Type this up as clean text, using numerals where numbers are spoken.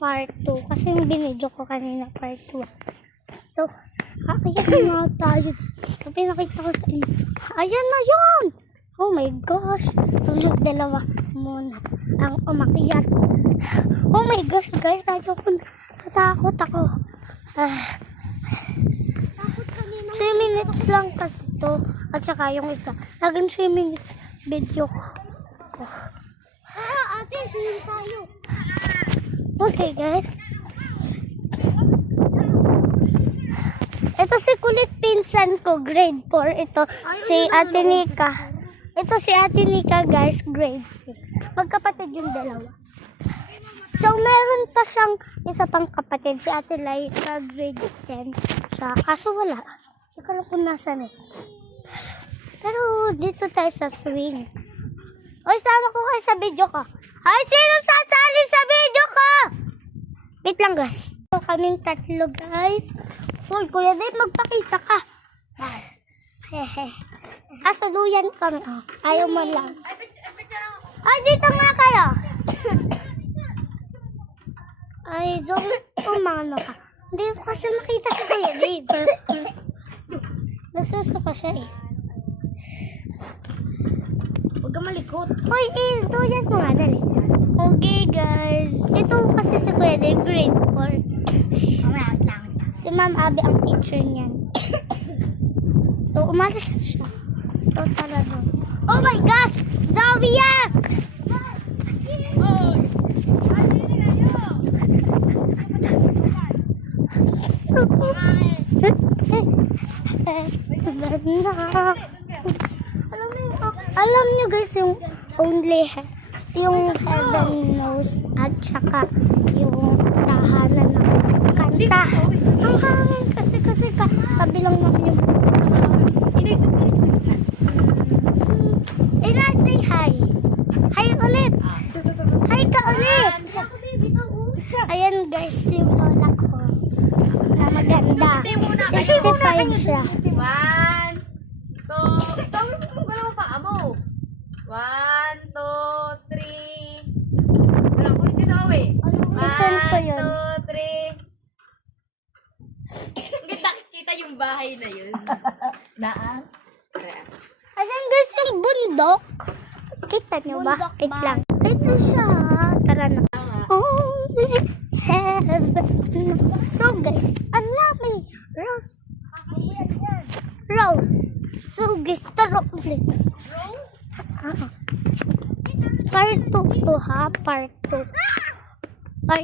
part 2. Kasi yung binidyo ko kanina part 2. So, ayan na tayo. So, pinakita ko sa inyo. Ayan na yun! Oh my gosh! Dalawa muna ang umakyat. Oh my gosh, guys. Natakot ako. 3 minutes lang kasi to. At saka yung isa. Naging 3 minutes video ko. Ate, swimming tayo. Okay, guys. Ito si kulit pinsan ko, grade 4. Ito si Ate Nika. Ito si Ate Nika, guys, grade 6. Magkapatid yung dalawa. So, meron pa siyang isa pang kapatid, si Ate Laika, grade 10. Siya, kaso wala. Hindi ko alam kung nasan eh. Pero, dito tayo sa swing. Oy, sama ko kayo sa video ko. Ay, sino sasali sa video ko? Wait lang, guys. So, kaming tatlo, guys. Uy, Kuya Dave, magpakita ka. Hehe. Asuluyan kami. Oh, ayaw mo lang. Ay, dito nga kayo. Ay, sorry. Umano ka. Hindi ko kasi makita si Kuya Dave. Nagsusuka siya eh. Huwag ka malikot. Hoy, tuyan mo nga. Dali. Okay, guys. Ito kasi si Kuya Dave, grade 4. Si Ma'am Abby ang teacher niyan. So, umalis siya. So, tara doon. Oh my gosh! Zoe yan! Alam niyo guys, yung only yung heaven knows at saka yung tahanan ng kanta. Ang hangin kasi kabilang naman yung say hi. Hi ulit. Hi ka ulit. Ayan guys, yung lola ko. Na maganda. 65 siya. 1, 2, sabi mo gano'n mo pa amo. 1, 2, 3. Wala ko rin sa awi. 1, 2, 3. Kita yung bahay na yun. Naan? Ayan guys, yung bundok. Kita nyo ba? Wait lang. Ito siya. Tara na. Only heaven. So guys, alam may rose. So guys, tara ulit.